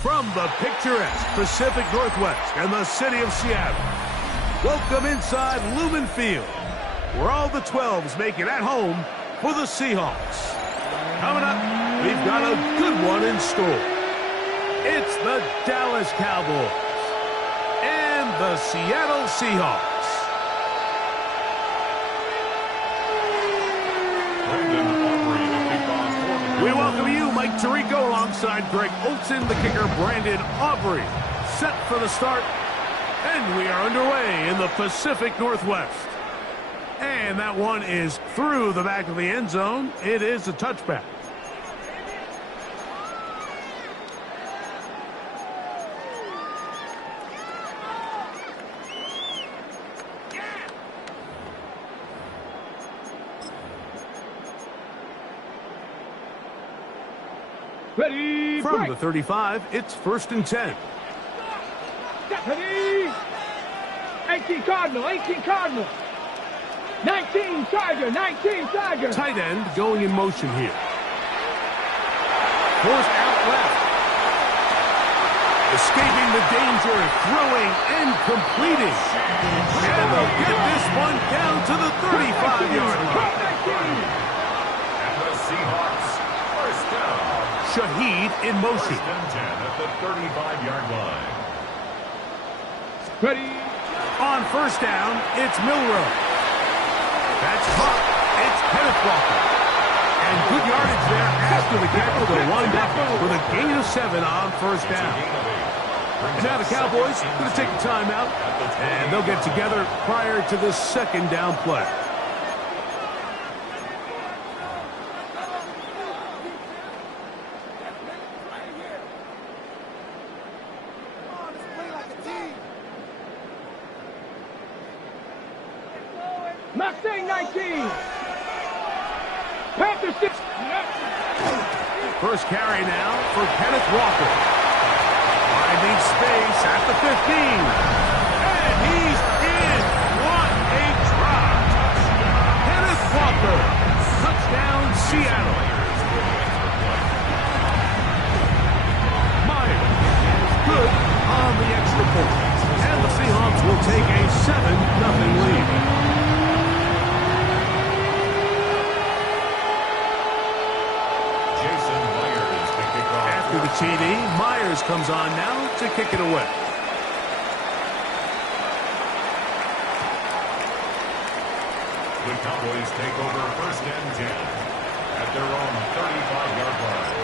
From the picturesque Pacific Northwest and the city of Seattle, welcome inside Lumen Field, where all the 12s make it at home for the Seahawks. Coming up, we've got a good one in store. It's the Dallas Cowboys and the Seattle Seahawks. We welcome you, Mike Tirico, alongside Greg Olsen, the kicker, Brandon Aubrey. Set for the start, and we are underway in the Pacific Northwest. And that one is through the back of the end zone. It is a touchback. Ready, From break. the 35, it's 1st and 10. Ready. 18 Cardinal, 18 Cardinal. 19 Charger, 19 Charger. Tight end going in motion here. Forced out left. Escaping the danger, throwing and completing. And they'll get this one down to the 35-yard line. And the Seahawks, first down. Shaheed in motion. 1st and 10 at the 35-yard line. Ready. On 1st down, it's Milroe. That's caught. It's Kenneth Walker. And good yardage there after the catch. They'll wind up with a gain of 7 on 1st down. And now the Cowboys going to take a timeout, and they'll get together prior to the 2nd down play. Mustang 19. Panther 6. First carry now for Kenneth Walker. Finding space at the 15. And he's in. What a drop. Kenneth Walker. Touchdown, Seattle. Myers is good on the extra point. And the Seahawks will take a 7-0 lead. After the TD, Myers comes on now to kick it away. The Cowboys take over 1st and 10 at their own 35-yard line.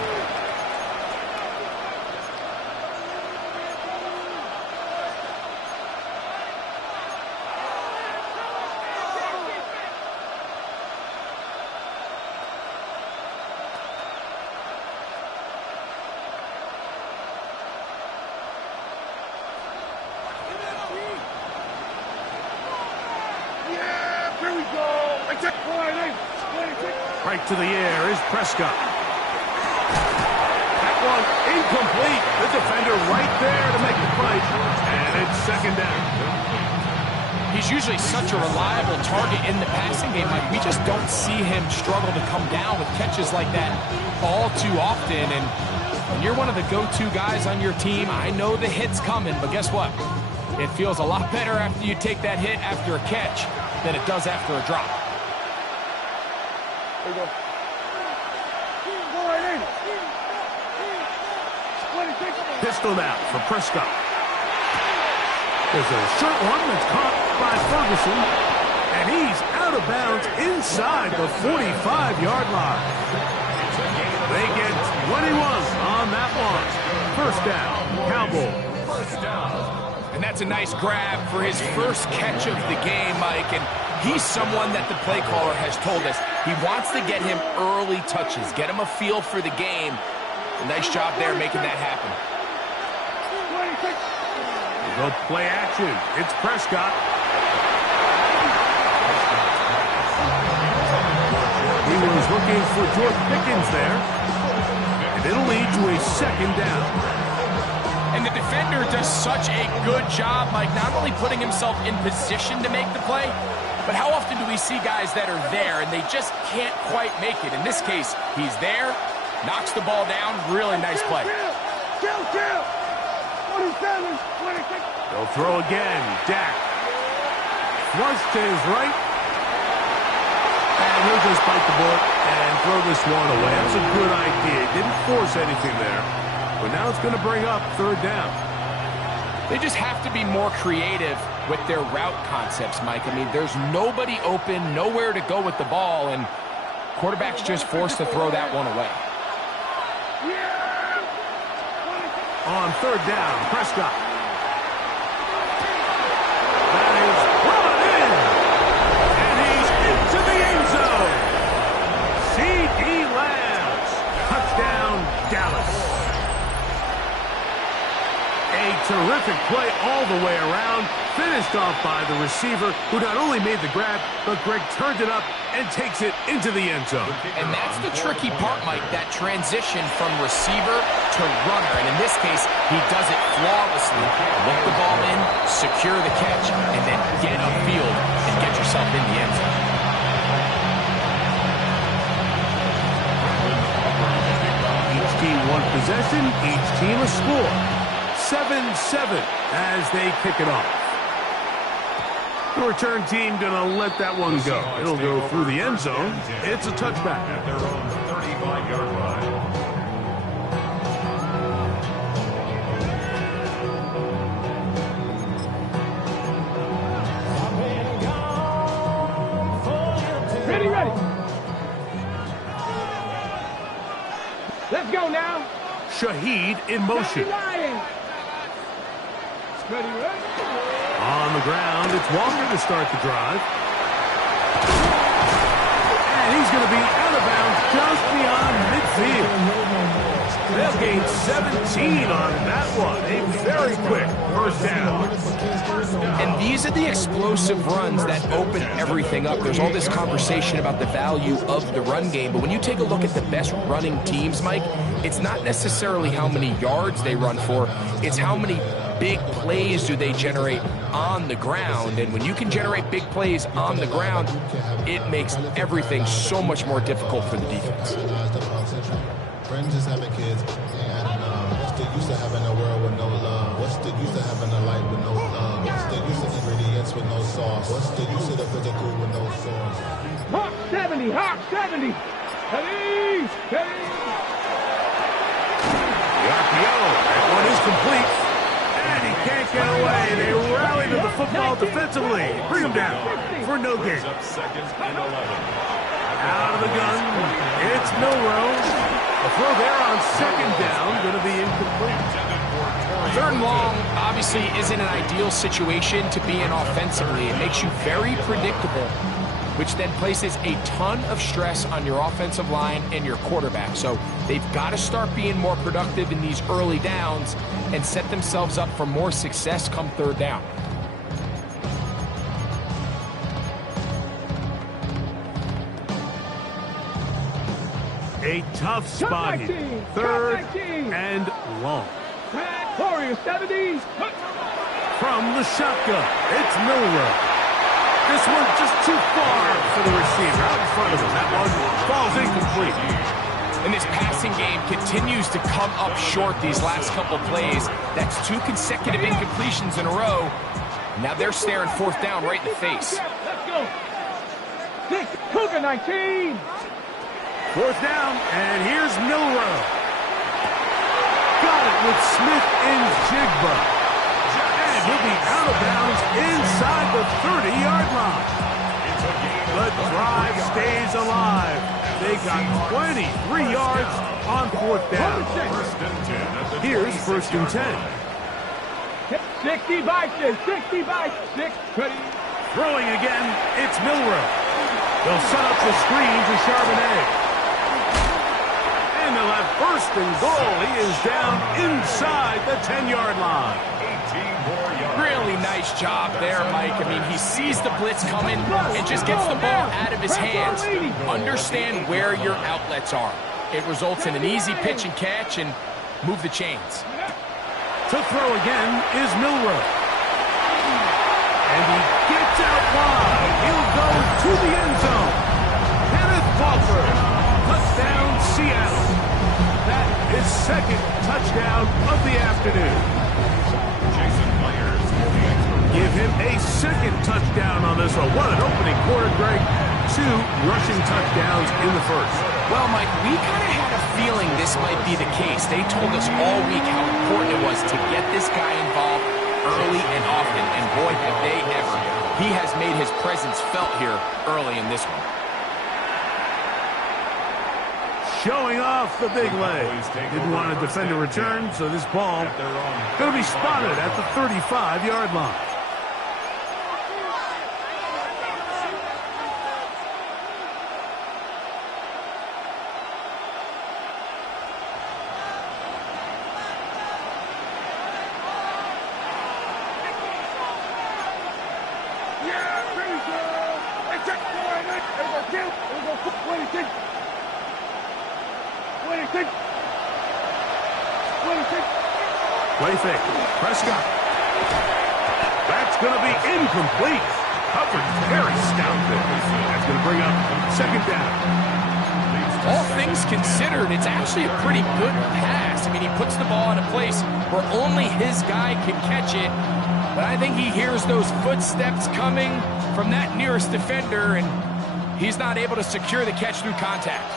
Right to the air is Prescott. That one incomplete. The defender right there to make the play. And it's 2nd down. He's usually such a reliable target in the passing game. Like, we just don't see him struggle to come down with catches like that all too often. And when you're one of the go-to guys on your team, I know the hit's coming, but guess what? It feels a lot better after you take that hit after a catch than it does after a drop. There you go. Pistol now for Prescott. There's a short one that's caught by Ferguson. And he's out of bounds inside the 45-yard line. They get 21 on that one. 1st down, Cowboys. And that's a nice grab for his first catch of the game, Mike. And he's someone that the play caller has told us he wants to get him early touches, get him a feel for the game. A nice job there making that happen. The play action. It's Prescott. He was looking for George Pickens there. And it'll lead to a second down. And the defender does such a good job, Mike, not only putting himself in position to make the play, but how often do we see guys that are there and they just can't quite make it? In this case, he's there, knocks the ball down, really nice play. Kill. 27, 26. They'll throw again. Dak. Flush to his right. And he'll just bite the bullet and throw this one away. That's a good idea. Didn't force anything there. But now it's going to bring up third down. They just have to be more creative with their route concepts, Mike. I mean, there's nobody open, nowhere to go with the ball, and quarterback's just forced to throw that one away. On third down, Prescott. That is brought in. And he's into the end zone. C.D. Lamb. Touchdown, Dallas. A terrific play all the way around. Finished off by the receiver, who not only made the grab, but Greg turned it up and takes it into the end zone. And that's the tricky part, Mike, that transition from receiver to runner. And in this case, he does it flawlessly. Look the ball in, secure the catch, and then get upfield and get yourself in the end zone. Each team one possession, each team a score. 7-7 as they kick it off. The return team going to let that one go. It'll go through the end zone. It's a touchback. At their own 35-yard line. Ready. Let's go now. Shaheed in motion. Ready. On the ground, it's Walker to start the drive. And he's going to be out of bounds just beyond midfield. They'll gain 17 on that one. A very quick first down. And these are the explosive runs that open everything up. There's all this conversation about the value of the run game, but when you take a look at the best running teams, Mike, it's not necessarily how many yards they run for, it's how many big plays do they generate on the ground. And when you can generate big plays on the ground, it makes everything so much more difficult for the defense. Friends is having kids, and what's the use of having a world with no love? What's the use of having a life with no love? What's the use of ingredients with no sauce? What's the use of the physical with no sauce? Hawk 70. Ready. The RPO, that one is complete. And he can't get away. They rally to the football defensively. Bring him down for no gain. Up second and 11. Out of the gun, it's Milroe. The throw there on second down, going to be incomplete. Third and long obviously isn't an ideal situation to be in offensively. It makes you very predictable, which then places a ton of stress on your offensive line and your quarterback. So they've got to start being more productive in these early downs and set themselves up for more success come third down. A tough spot here. Third and long. Warrior 70. From the shotgun, it's Milroe. This one just too far for the receiver. Out in front of him. That one falls incomplete. And this passing game continues to come up short these last couple plays. That's 2 consecutive incompletions in a row. Now they're staring fourth down right in the face. Let's go. 6, Cougar 19. Fourth down, and here's Milroe. Got it with Smith in Jigba. And he'll be out of bounds inside the 30-yard line. The drive stays alive. They got 23 yards on fourth down. Here's first and 10. 60 by 6. Ready. Throwing again, it's Milroe. They'll set up the screen to Charbonnet. And they'll have first and goal. He is down inside the 10-yard line. 18 more yards. Nice job there, Mike. I mean, he sees the blitz coming and just gets the ball out of his hands. Understand where your outlets are. It results in an easy pitch and catch and move the chains. To throw again is Milroe. And he gets out wide. He'll go to the end zone. Kenneth Walker. Touchdown, Seattle. That is second touchdown of the afternoon. Jason Myers for the extra point. Give him a second touchdown on this one. What an opening quarter, Greg. 2 rushing touchdowns in the first. Well, Mike, we kind of had a feeling this might be the case. They told us all week how important it was to get this guy involved early and often, and boy, have they ever. He has made his presence felt here early in this one. Showing off the big leg. Didn't want to defend a return, so this ball going to be spotted at the 35-yard line. Play fake. Prescott. That's going to be incomplete. Covered very stout there. That's going to bring up second down. All things considered, it's actually a pretty good pass. I mean, he puts the ball in a place where only his guy can catch it. But I think he hears those footsteps coming from that nearest defender, and he's not able to secure the catch through contact.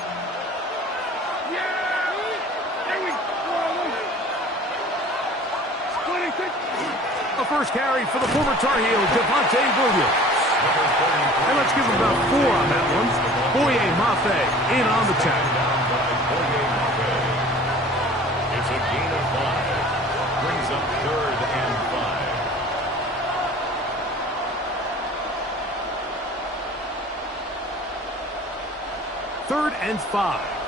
The first carry for the former Tar Heel, Javonte Williams. And let's give him about 4 on that one. Boye Mafe in on the tackle. It's a gain of 5. Brings up 3rd and 5. 3rd and 5.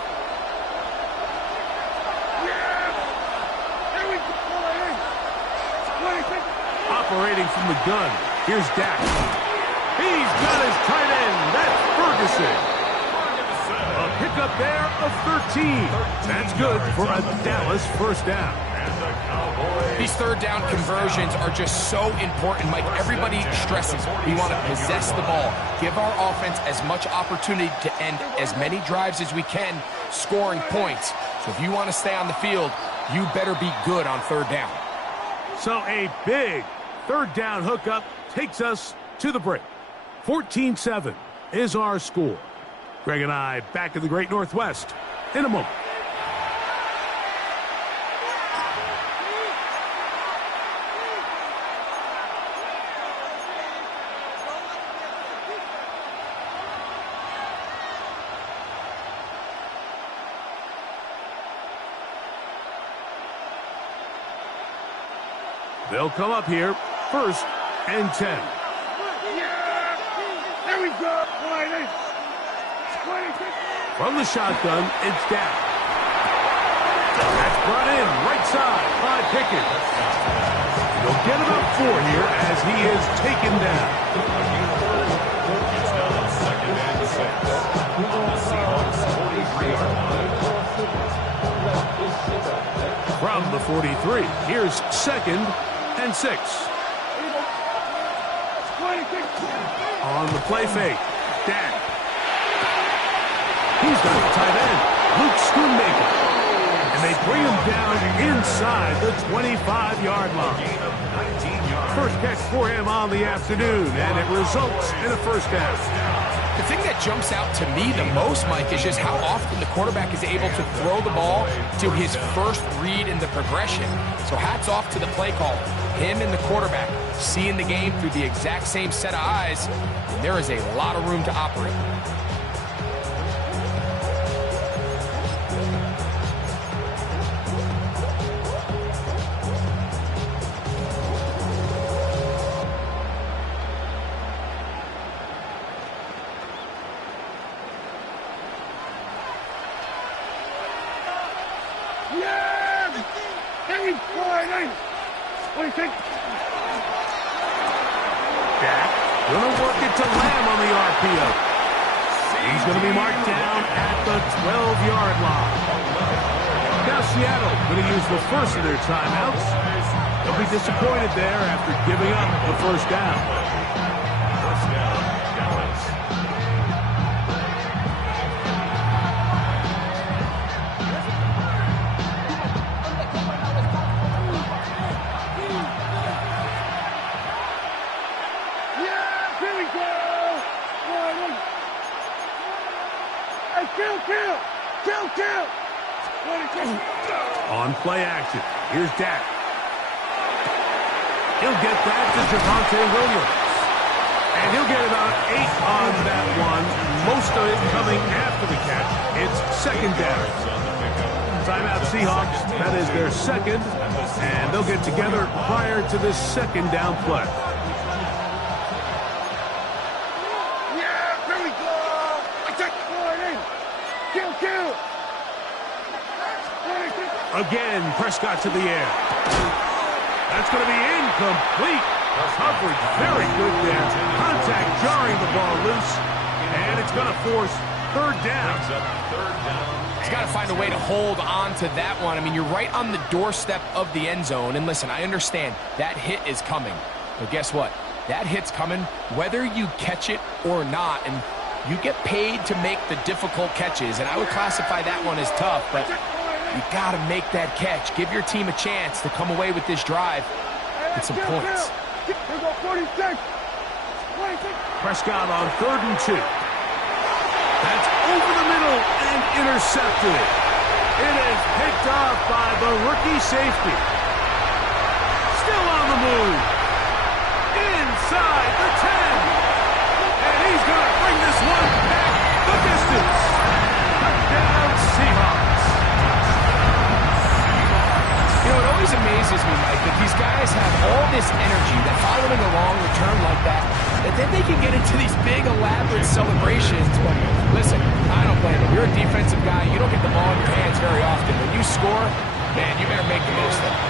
Operating from the gun. Here's Dak. He's got his tight end. That's Ferguson. A pickup there of 13. That's good for a Dallas first down. These third down conversions are just so important, Mike. Everybody stresses we want to possess the ball, give our offense as much opportunity to end as many drives as we can, scoring points. So if you want to stay on the field, you better be good on third down. So a big third down hookup takes us to the break. 14-7 is our score. Greg and I back in the Great Northwest in a moment. They'll come up here, 1st and 10. There we go. From the shotgun, it's down. That's brought in right side by Pickett. They'll get about 4 here as he is taken down. It's now 2nd and 6. The Seahawks 43-yard line. From the 43, here's 2nd and 6. On the play fake, Dak. He's got the tight end, Luke Schoonmaker. And they bring him down inside the 25-yard line. First catch for him on the afternoon, and it results in a first down. The thing that jumps out to me the most, Mike, is just how often the quarterback is able to throw the ball to his first read in the progression. So hats off to the play caller. Him and the quarterback seeing the game through the exact same set of eyes, and there is a lot of room to operate. Going to work it to Lamb on the RPO. He's going to be marked down at the 12-yard line. Now Seattle going to use the first of their timeouts. They'll be disappointed there after giving up the first down. First down, Dallas. Yeah, here we go. Hey, kill. On play action, here's Dak. He'll get that to Javonte Williams. And he'll get about 8 on that one. Most of it coming after the catch. It's second down. Timeout Seahawks. That is their second. And they'll get together prior to this second down play. Yeah, here we go. Kill. Again, Prescott to the air. That's going to be incomplete. Coverage very good there. Contact jarring the ball loose. And it's going to force third down. He's got to find a way to hold on to that one. I mean, you're right on the doorstep of the end zone. And listen, I understand that hit is coming. But guess what? That hit's coming whether you catch it or not. And you get paid to make the difficult catches. And I would classify that one as tough. But you got to make that catch. Give your team a chance to come away with this drive with some points. Here go 46. Prescott on 3rd and 2. That's over the middle and intercepted. It is picked off by the rookie safety. Still on the move. Inside the 10. And he's going to bring this one back the distance. Touchdown Seahawks. You know, it always amazes me, Mike, that these guys have all this energy that following a long return like that then they can get into these big, elaborate celebrations. But listen, I don't blame them. You're a defensive guy. You don't get the ball in your hands very often. When you score, man, you better make the most of it.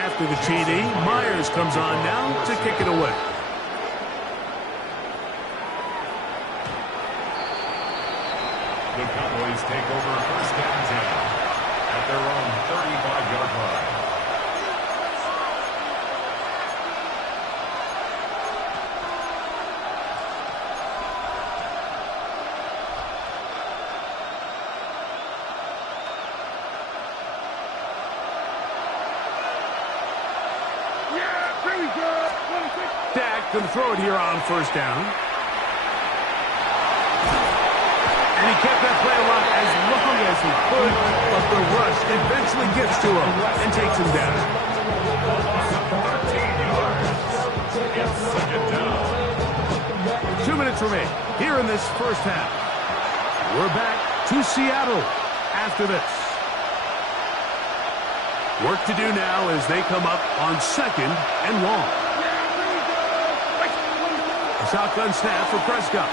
After the TD, Myers comes on now to kick it away. The Cowboys take over first and 10 at their own 35-yard line. Yeah, here we go. 26. Dak going to throw it here on first down. And he kept that play alive as long as he could, but the rush eventually gets to him and takes him down. 2 minutes remain here in this first half. We're back to Seattle after this. Work to do now as they come up on 2nd and long. A shotgun snap for Prescott.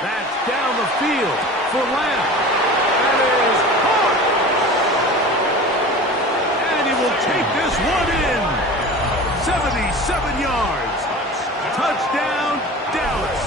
That's down the field for Lamb. That is caught. And he will take this one in. 77 yards. Touchdown, Dallas.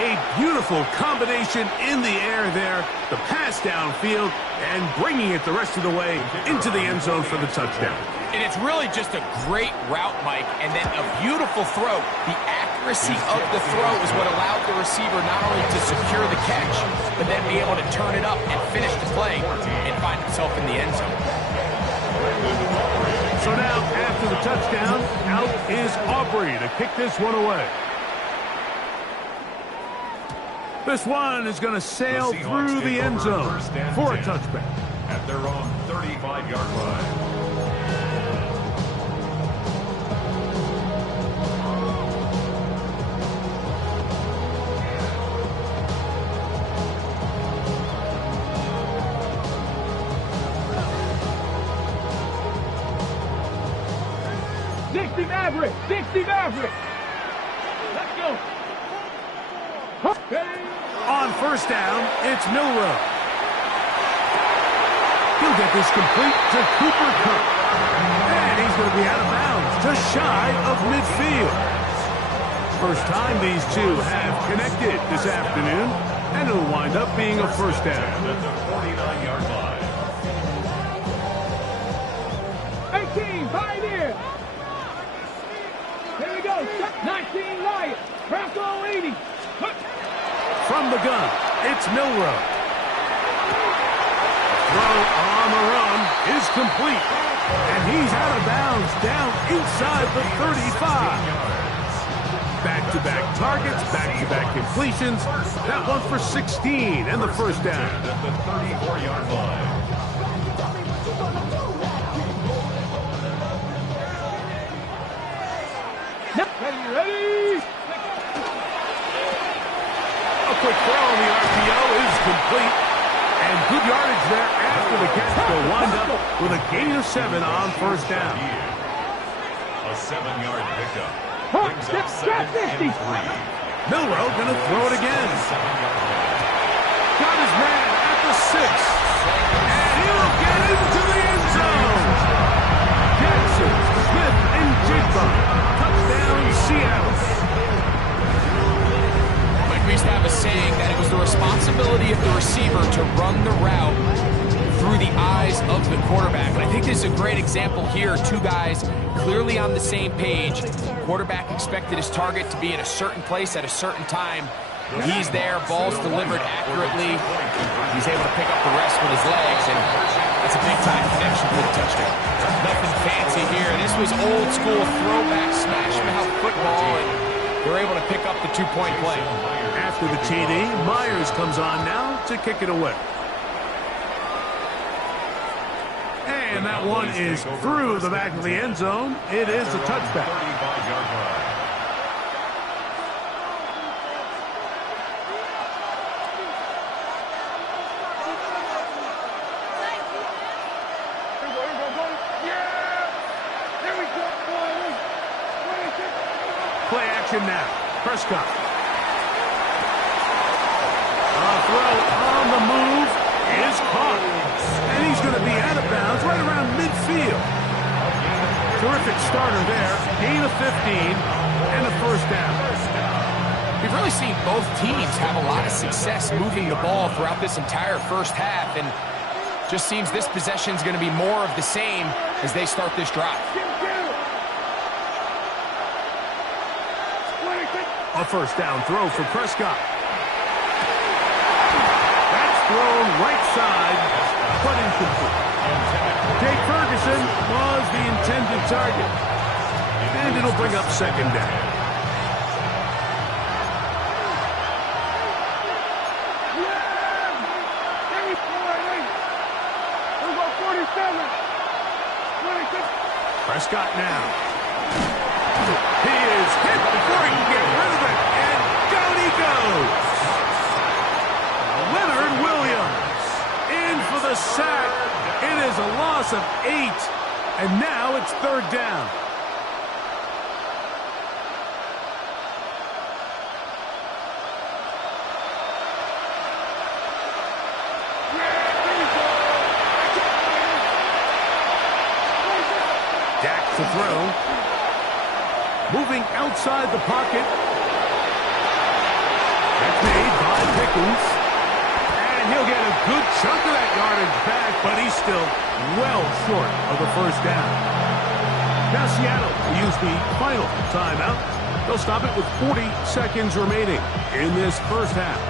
A beautiful combination in the air there. The pass downfield and bringing it the rest of the way into the end zone for the touchdown. And it's really just a great route, Mike, and then a beautiful throw. The accuracy of the throw is what allowed the receiver not only to secure the catch, but then be able to turn it up and finish the play and find himself in the end zone. So now, after the touchdown, out is Aubrey to kick this one away. This one is going to sail through the end zone for a touchback. At their own 35-yard line. Dixie Maverick. Let's go. On first down, it's Milroe. He'll get this complete to Cooper Kupp. And he's going to be out of bounds, just shy of midfield. First time these two have connected this afternoon, and it'll wind up being a first down. At the 49-yard line. 18, Pioneer. Here we go. 19, Lion. Bronco 80. From the gun, it's Milroe. Throw on the run is complete. And he's out of bounds down inside the 35. Back-to-back targets, back-to-back completions. That one for 16 and the first down. At the 34-yard line. Ready? A quick throw on the RPO is complete. And good yardage there after the catch. They'll wind up with a gain of 7 on first down. A 7-yard pickup. Huh, Brings up that's 2nd and 3. Milroe going to throw it again. 7-yard line. Got his man at the 6. And he will get into the end zone. Jackson, Smith, and Jigba. Touchdown, Seattle. Mike, we used to have a saying that it was the responsibility of the receiver to run the route through the eyes of the quarterback. And I think this is a great example here. Two guys clearly on the same page. Quarterback expected his target to be in a certain place at a certain time. He's there, ball's delivered accurately. He's able to pick up the rest with his legs, and that's a big-time connection for the touchdown. Nothing fancy here. This was old-school throwback smash-mouth football, and they're able to pick up the two-point play. After the TD, Myers comes on now to kick it away. And that one is through the back of the end zone. It is a touchback. 35-yard line. Play action now. Prescott. A throw on the move is caught. And he's going to be out of bounds right around midfield. Terrific starter there. Gain of 15 and a first down. We've really seen both teams have a lot of success moving the ball throughout this entire first half, and just seems this possession is going to be more of the same as they start this drive. A first down throw for Prescott. That's thrown right side, but incomplete. Jake Ferguson was the intended target. And it'll bring up second down. Prescott now. He is hit before he can get rid of it, and down he goes. Leonard Williams in for the sack. It is a loss of 8, and now it's third down. Dak to throw. Moving outside the pocket. That's made by Pickens. And he'll get a good chunk of that yardage back, but he's still well short of the first down. Now Seattle will use the final timeout. They'll stop it with 40 seconds remaining in this first half.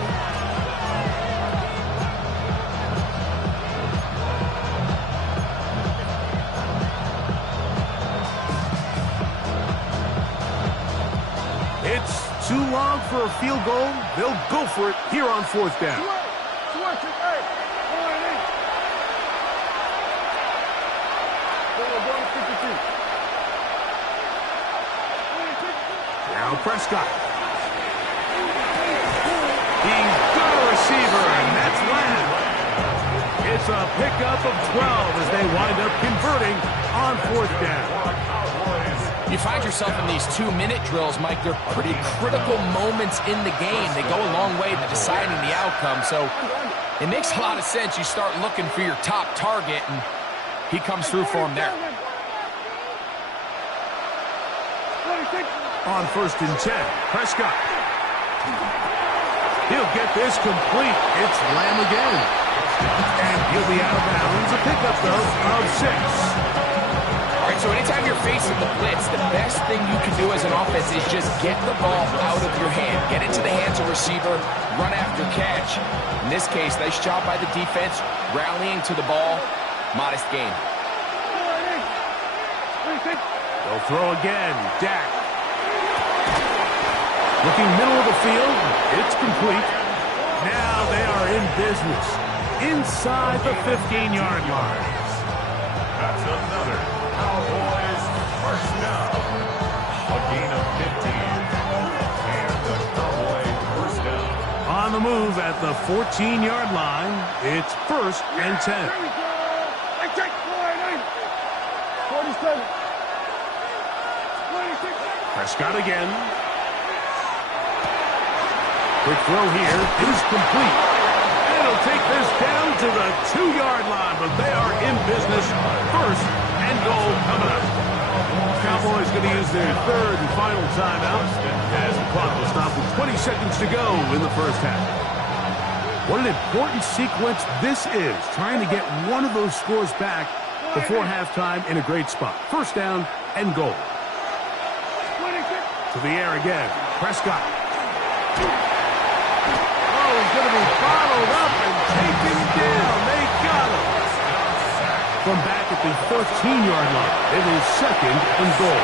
It's too long for a field goal. They'll go for it here on fourth down. Now Prescott. He's got a receiver, and that's Lamb. It's a pickup of 12 as they wind up converting on fourth down. You find yourself in these 2-minute drills, Mike. They're pretty critical moments in the game. They go a long way to deciding the outcome. So It makes a lot of sense. You start looking for your top target, and he comes through for him there. On 1st and 10, Prescott. He'll get this complete. It's Lamb again. And he'll be out of bounds. A pickup, though, of 6. All right, so anytime you're facing the blitz, the best thing you can do as an offense is just get the ball out of your hand. Get into the hands of receiver, run after catch. In this case, nice job by the defense, rallying to the ball. Modest gain. They'll throw again. Dak. Looking middle of the field. It's complete. Now they are in business. Inside the 15-yard line. That's another Cowboys first down. A gain of 15. And the Cowboys first down. On the move at the 14-yard line. It's 1st and 10. Here we go. I take 47. 26. Prescott again. Quick throw here is complete. And it'll take this down to the 2-yard line, but they are in business. 1st and goal coming up. Cowboys going to use their 3rd and final timeout as the clock will stop with 20 seconds to go in the first half. What an important sequence this is, trying to get one of those scores back before halftime in a great spot. 1st down and goal. 26. To the air again. Prescott. Oh, he's going to be bottled up and taken down. They got him. From back at the 14-yard line, it is 2nd and goal.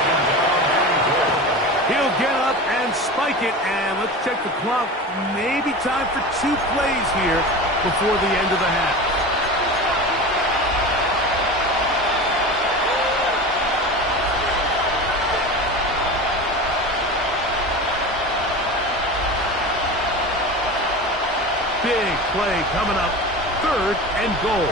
He'll get up and spike it, and let's check the clock. Maybe time for 2 plays here before the end of the half. Big play coming up. 3rd and goal.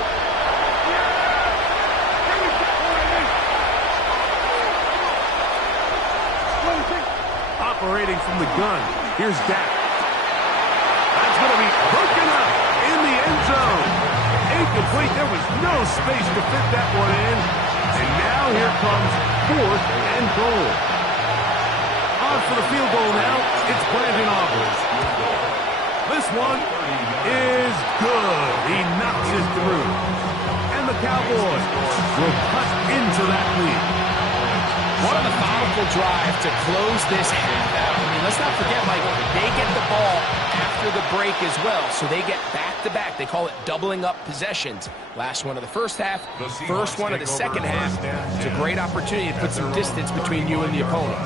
Operating from the gun. Here's Dak. That's going to be broken up in the end zone. Incomplete. There was no space to fit that one in. And now here comes 4th and goal. On for the field goal now. It's Brandon Aubrey. This one is good. He knocks it through. And the Cowboys will cut into that lead. What a methodical drive to close this half out. I mean, let's not forget, Mike, they get the ball after the break as well, so they get back-to-back. They call it doubling up possessions. Last one of the first half, first one of the second half. It's a great opportunity to put some distance between you and the opponent.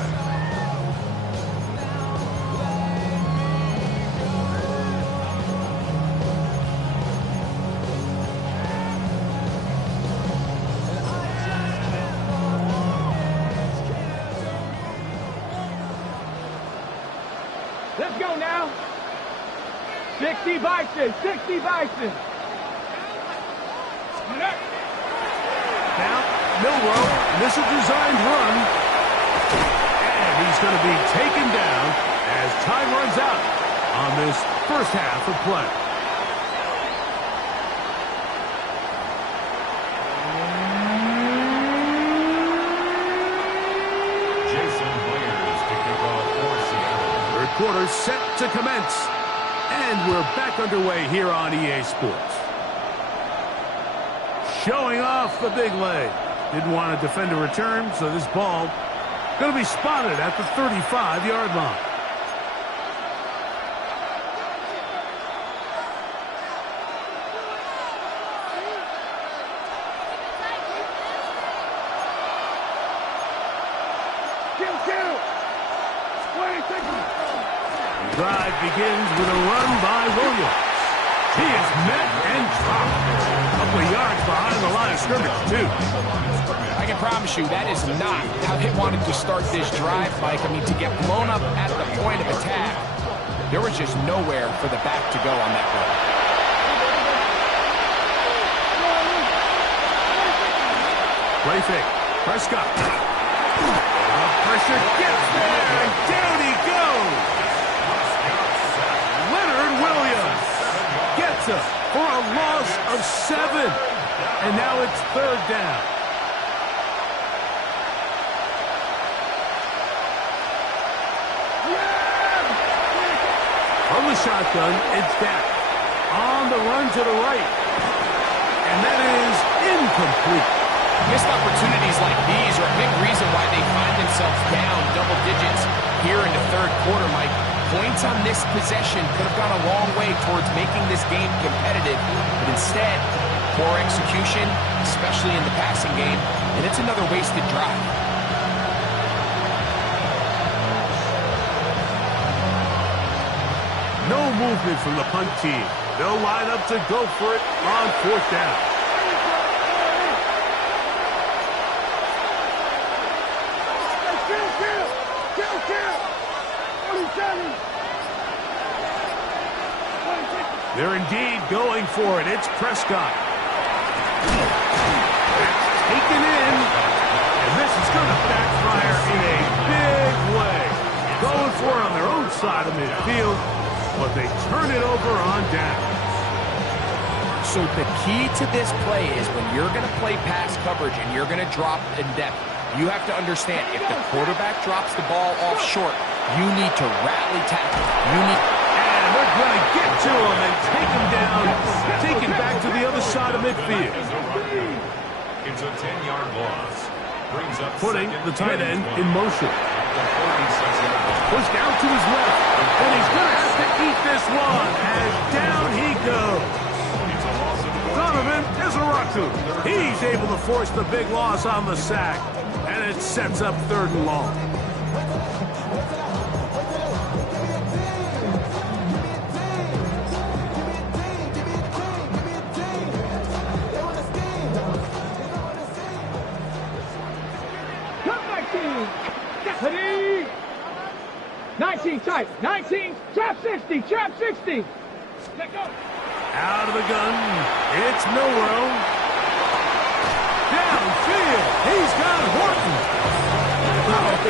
Let's go now. 60 Bison. 60 Bison. Now, Milroe, missile-designed run. And he's going to be taken down as time runs out on this first half of play. Jason Myers to kick off for Seattle. Third quarter set to commence. And we're back underway here on EA Sports. Showing off the big leg. Didn't want to defend a return, so this ball going to be spotted at the 35-yard line. Drive begins with a run by Williams. He is met and dropped. A couple of yards behind the line of scrimmage, too. I can promise you that is not how they wanted to start this drive, Mike. I mean, to get blown up at the point of attack, there was just nowhere for the back to go on that run. Play fake. Prescott. The pressure gets there, and down he goes. Leonard Williams gets him. for a loss of 7. And now it's 3rd down. From the shotgun, it's Dak. On the run to the right. And that is incomplete. Missed opportunities like these are a big reason why they find themselves down double digits here in the 3rd quarter, Mike. Points on this possession could have gone a long way towards making this game competitive, but instead, poor execution, especially in the passing game, and it's another wasted drive. No movement from the punt team. They'll line up to go for it on 4th down. They're indeed going for it. It's Prescott. That's taken in. And this is going to backfire in a big way. Going for it on their own side of midfield, but they turn it over on down. So the key to this play is when you're going to play pass coverage and you're going to drop in depth, you have to understand if the quarterback drops the ball off short, you need to rally tackle. And they're going to get to him and take him down, take it back to the other side of midfield. It's a 10-yard loss. Brings up putting the tight end in motion. Pushed out to his left, and he's going to have to eat this one as down he goes. Donovan Izaraku. He's able to force the big loss on the sack, and it sets up 3rd and long. Come back, team. 19 tight. 19. Trap 60. Trap 60. Let go. Out of the gun, it's Milrow. Downfield, he's got Horton. Oh, a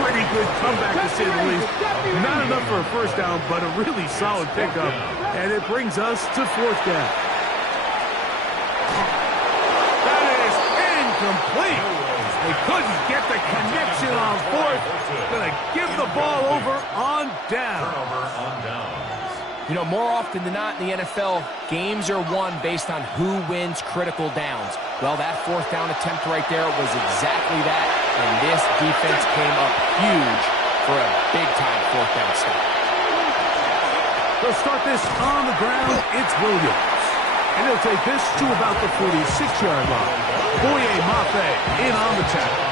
pretty good comeback to say the least. Not enough for a 1st down, but a really solid pickup. And it brings us to 4th down. That is incomplete. They couldn't get the connection on 4th. Gonna give the ball over on down. Turnover on down. You know, more often than not in the NFL, games are won based on who wins critical downs. Well, that 4th down attempt right there was exactly that, and this defense came up huge for a big-time 4th down stop. They'll start this on the ground. It's Williams. And he'll take this to about the 46-yard line. Boye Mafe in on the tackle.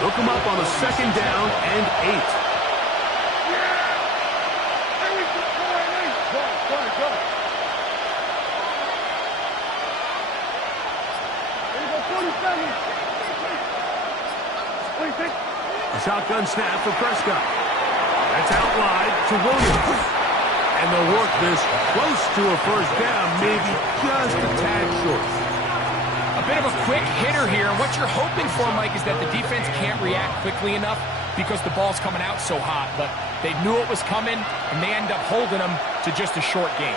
They'll come up on a 2nd down and 8. A shotgun snap for Prescott. That's out wide to Williams. And they'll work this close to a 1st down, maybe just a tad short. A bit of a quick hitter here. What you're hoping for, Mike, is that the defense can't react quickly enough because the ball's coming out so hot. But they knew it was coming, and they end up holding them to just a short game.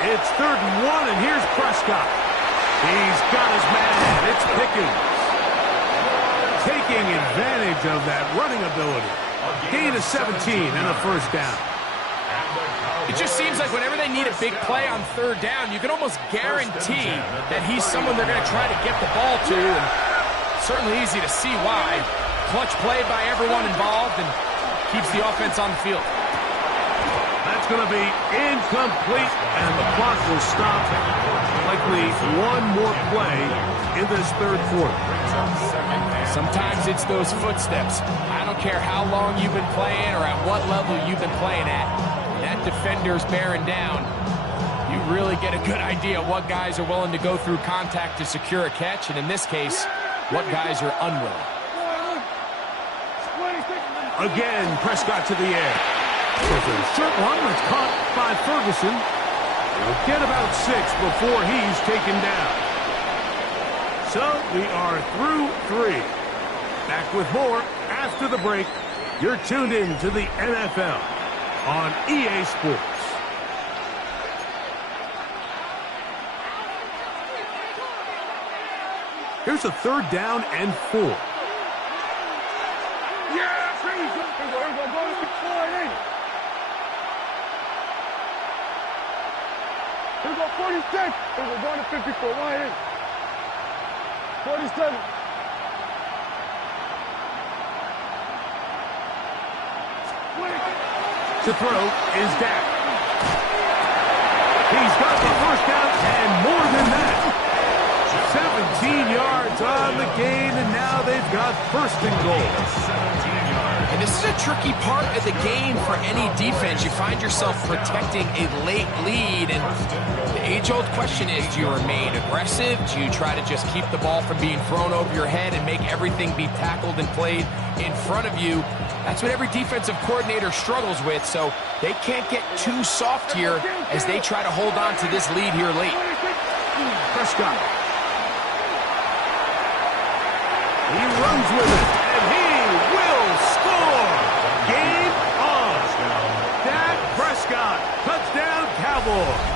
It's 3rd and 1, and here's Prescott. He's got his man. It's Pickens. Taking advantage of that running ability. Gain of 17 and a 1st down. It just seems like whenever they need a big play on 3rd down, you can almost guarantee that he's someone they're going to try to get the ball to. And certainly easy to see why. Clutch play by everyone involved and keeps the offense on the field. That's going to be incomplete, and the clock will stop. Likely one more play in this 3rd quarter. Sometimes it's those footsteps. I don't care how long you've been playing or at what level you've been playing at. That defender's bearing down. You really get a good idea what guys are willing to go through contact to secure a catch, and in this case, what guys are unwilling. Again, Prescott to the air. There's a short one that's caught by Ferguson. He'll get about 6 before he's taken down. So we are through 3. Back with more after the break. You're tuned in to the NFL on EA Sports. Here's a 3rd down and 4. Yeah, please. We're going to go to 4-8. Here we go, 46. We're going to 54. 1-8. 47. To throw is Dak. He's got the 1st down and more than that. 17 yards on the gain, and now they've got 1st and goal. And this is a tricky part of the game for any defense. You find yourself protecting a late lead, and the age-old question is, do you remain aggressive? Do you try to just keep the ball from being thrown over your head and make everything be tackled and played in front of you? That's what every defensive coordinator struggles with, so they can't get too soft here as they try to hold on to this lead here late. Prescott. He runs with it, and he will score. Game on. Dak Prescott, touchdown Cowboys.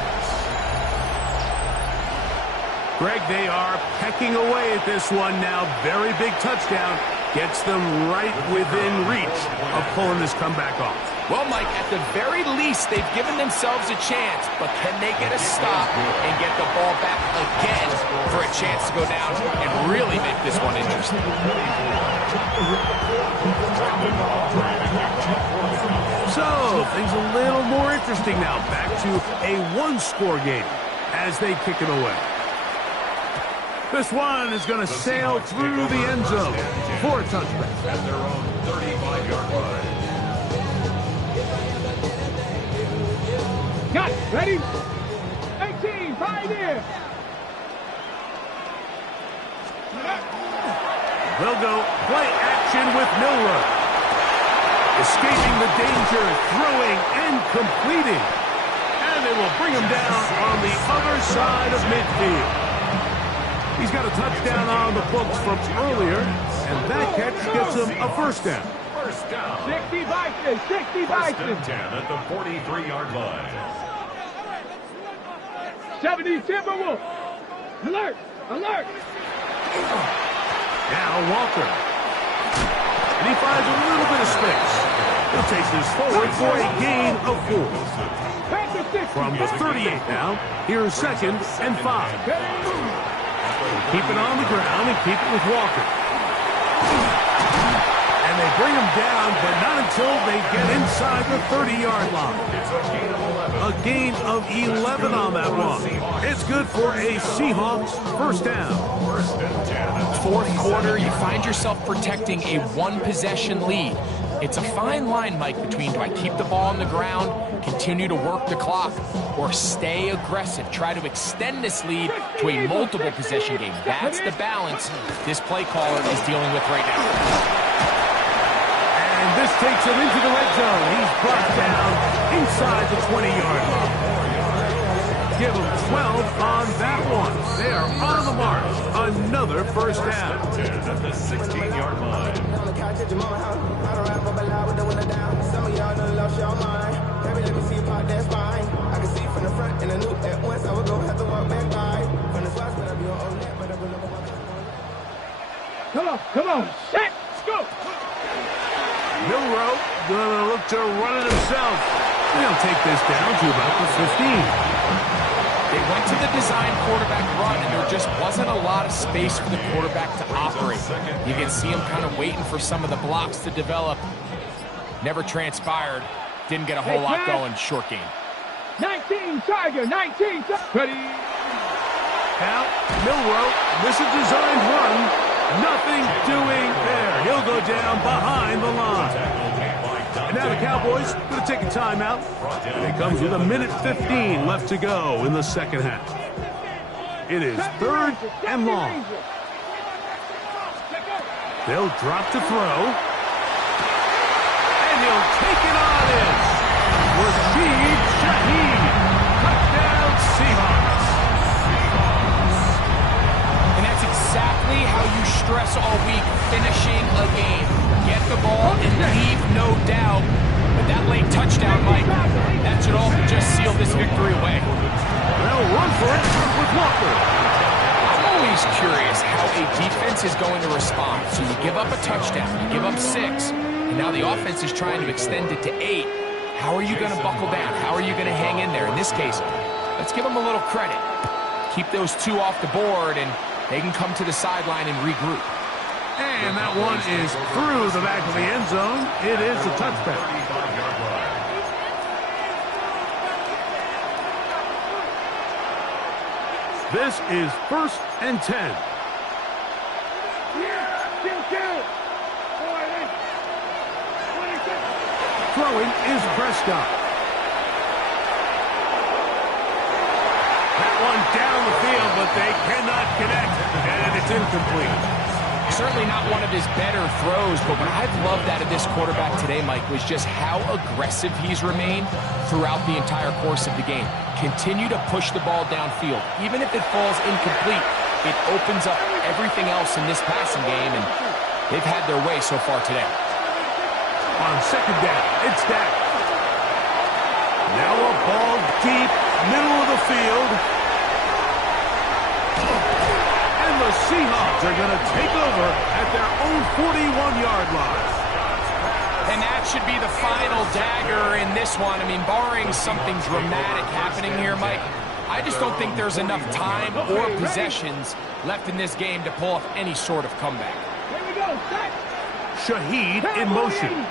Greg, they are pecking away at this one now. Very big touchdown. Gets them right within reach of pulling this comeback off. Well, Mike, at the very least, they've given themselves a chance, but can they get a stop and get the ball back again for a chance to go down and really make this one interesting? So, things a little more interesting now. Back to a 1-score game as they kick it away. This one is going to sail through the end zone for a touchback. At their own 35-yard line. Got it. Ready? 18, right here. They'll go play action with Milroe. Escaping the danger, throwing and completing. And they will bring him down on the other side of midfield. He's got a touchdown on the books from earlier, and that catch gets him a 1st down. 1st down. 60 Vikings, 60 Vikings. 1st and 10 at the 43-yard line. 70 Timberwolves. Alert, alert. Now Walker. And he finds a little bit of space. He'll take this forward for a gain of 4. From the 38 now, here's 2nd and 5. Keep it on the ground and keep it with Walker. And they bring him down, but not until they get inside the 30-yard line. A gain of 11 on that one. It's good for a Seahawks 1st down. 4th quarter, you find yourself protecting a 1-possession lead. It's a fine line, Mike, between do I keep the ball on the ground, continue to work the clock, or stay aggressive, try to extend this lead to a multiple possession game. That's the balance this play caller is dealing with right now. And this takes him into the red zone. He's brought down inside the 20-yard line. Give him 12 on that one. They are on the march. Another 1st down. At the 16-yard line. Come on. Set, go. Milroe gonna look to run it himself. He'll take this down to about the 15. They went to the design quarterback run, and there just wasn't a lot of space for the quarterback to operate. You can see him kind of waiting for some of the blocks to develop. Never transpired. Didn't get a whole lot going. Short game. 19 Tiger, 19 Tiger. Ready? Now, Milroe, this is designed run. Nothing doing there. He'll go down behind the line. And now the Cowboys going to take a timeout. It comes with 1:15 left to go in the 2nd half. It is 3rd and long. They'll drop to throw. And he'll take it on in. Rashid Shaheed. Touchdown Seahawks. And that's exactly stress all week, finishing a game. Get the ball and leave no doubt. But that late touchdown, Mike, that should all just seal this victory away. They'll run for it with Walker. I'm always curious how a defense is going to respond. So you give up a touchdown, you give up 6, and now the offense is trying to extend it to 8. How are you going to buckle down? How are you going to hang in there? In this case, let's give them a little credit. Keep those 2 off the board, and they can come to the sideline and regroup. And that one is through the back of the end zone. It is a touchback. This is 1st and 10. Throwing is Prescott. That one down the field, but they cannot connect, and it's incomplete. Certainly not one of his better throws, but what I've loved out of this quarterback today, Mike, was just how aggressive he's remained throughout the entire course of the game. Continue to push the ball downfield. Even if it falls incomplete, it opens up everything else in this passing game, and they've had their way so far today. On 2nd down, it's Dak. Now a ball deep, middle of the field. And the Seahawks are going to take over at their own 41-yard line. And that should be the final dagger in this one. I mean, barring something dramatic happening here, Mike, I just don't think there's enough time or possessions left in this game to pull off any sort of comeback. Here we go, set. Shaheed in motion.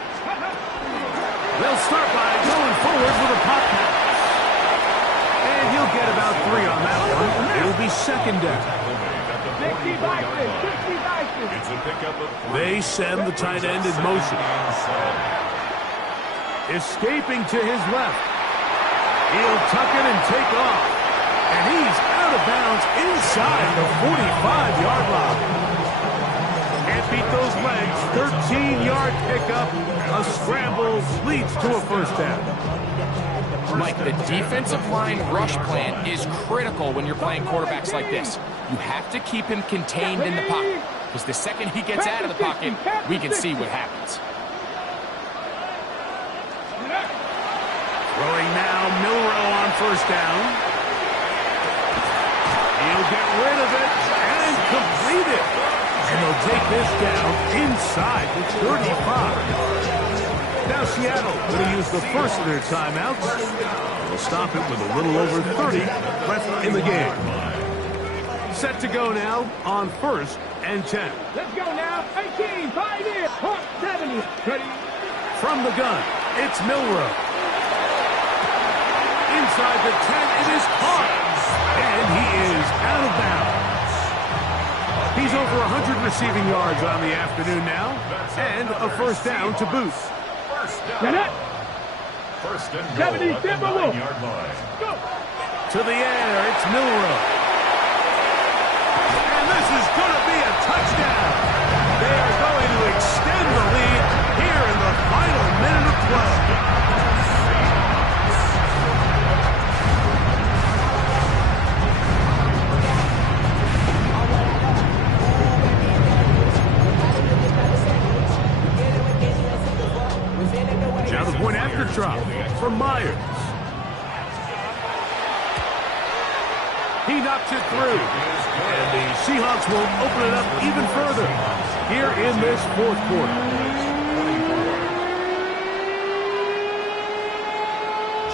They'll start by going forward with a pop pass. And he'll get about 3 on that one. It'll be 2nd down. 60 Vikings, 60 Vikings. They send the tight end in motion. Escaping to his left. He'll tuck it and take off. And he's out of bounds inside the 45-yard line. Can't beat those legs. 13-yard pickup. A scramble leads to a 1st down. Mike, the defensive line rush plan is critical when you're playing quarterbacks like this. You have to keep him contained in the pocket, because the second he gets out of the pocket, we can see what happens. Throwing now, Milroe on 1st down. He'll get rid of it and complete it. And they'll take this down inside the 35. Now Seattle going to use the first of their timeouts. They'll stop it with a little over 30 left in the game. Set to go now on 1st and 10. Let's go now. 18, 5 in, 70. Ready? From the gun, it's Milroe. Inside the 10, it is caught. And he is out of bounds. He's over 100 receiving yards on the afternoon now. And a 1st down to boot. Get it. 1st and 70, goal at the Timberwolves. 9-yard line. Go. To the air, it's Milroe. And this is going to be a touchdown. They are going to extend the lead here in the final minute of play. Now the point after drop from Myers. He knocks it through. And the Seahawks will open it up even further here in this 4th quarter.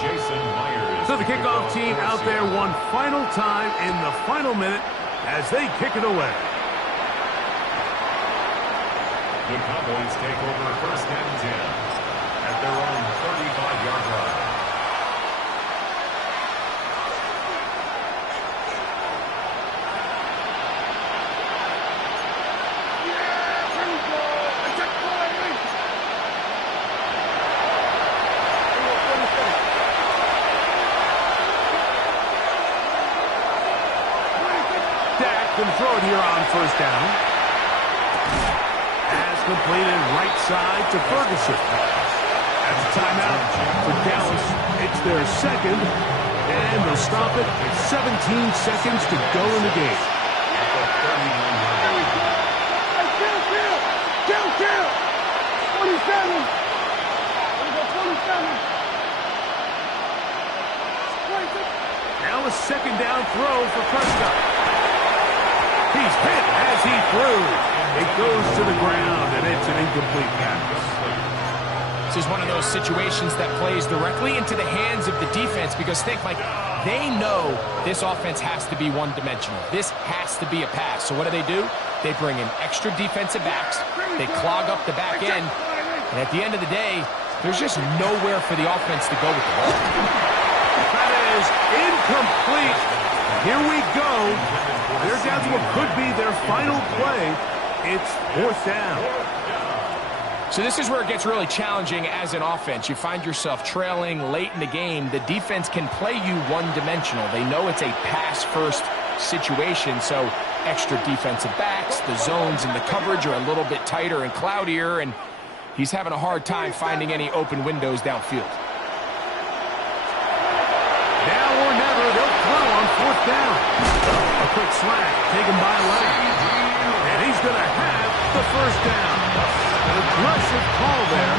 Jason Myers. So the kickoff team out there one final time in the final minute as they kick it away. The Cowboys take over 1st and 10 at their own 35-yard line. Dak can throw it here on 1st down. Has completed right side to Ferguson. That's a timeout for Dallas. It's their 2nd, and they'll stop it. 17 seconds to go in the game. second down throw for Prescott. He's hit as he threw. It goes to the ground, and it's an incomplete pass. This is one of those situations that plays directly into the hands of the defense because think, like, they know this offense has to be one-dimensional. This has to be a pass. So what do? They bring in extra defensive backs. They clog up the back end. And at the end of the day, there's just nowhere for the offense to go with the ball. That is incomplete. Here we go. They're down to what could be their final play. It's fourth down. So this is where it gets really challenging as an offense. You find yourself trailing late in the game. The defense can play you one-dimensional. They know it's a pass-first situation, so extra defensive backs, the zones and the coverage are a little bit tighter and cloudier, and he's having a hard time finding any open windows downfield. Now or never, they'll throw on fourth down. A quick slant taken by Leonard. And he's going to have the first down. An aggressive call there.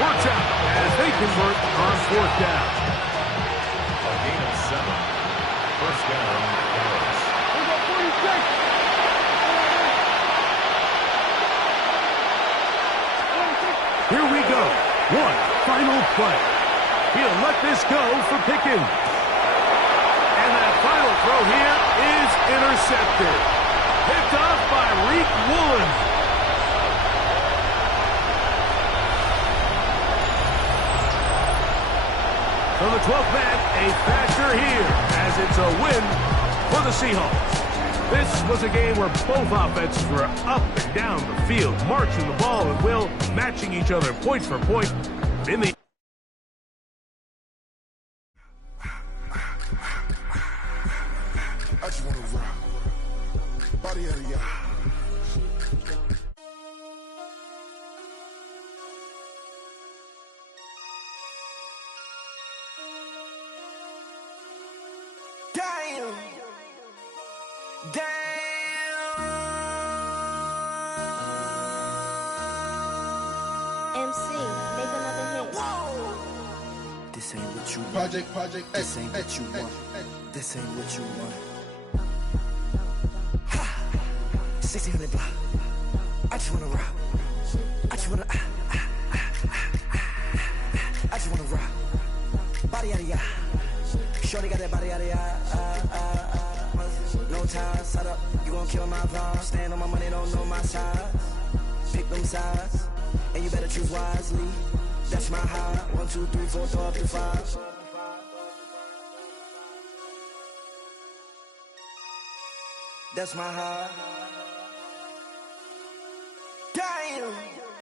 Watch out as they convert on fourth down. A gain of 7. First down, Dallas. We got 46. Here we go. One final play. He'll let this go for Pickens. And that final throw here is intercepted. Picked off by Reek Woolen. From the 12th man, a factor here as it's a win for the Seahawks. This was a game where both offenses were up and down the field, marching the ball at will, matching each other point for point. In the I just want to rock. Body out of y'all. Damn. Damn. MC, make another hit. Whoa. This ain't what you want. Project, This ain't what you want. This ain't what you want. 1600 block. I just wanna rock. I just wanna. I just wanna rock. Body out of ya. Shorty got that body out of ya. No ties, set up. You gon' kill my vibe. Stand on my money, don't know my size. Pick them sides, and you better choose wisely. That's my high. 1, 2, 3, 4, throw up to 5. That's my high. Damn.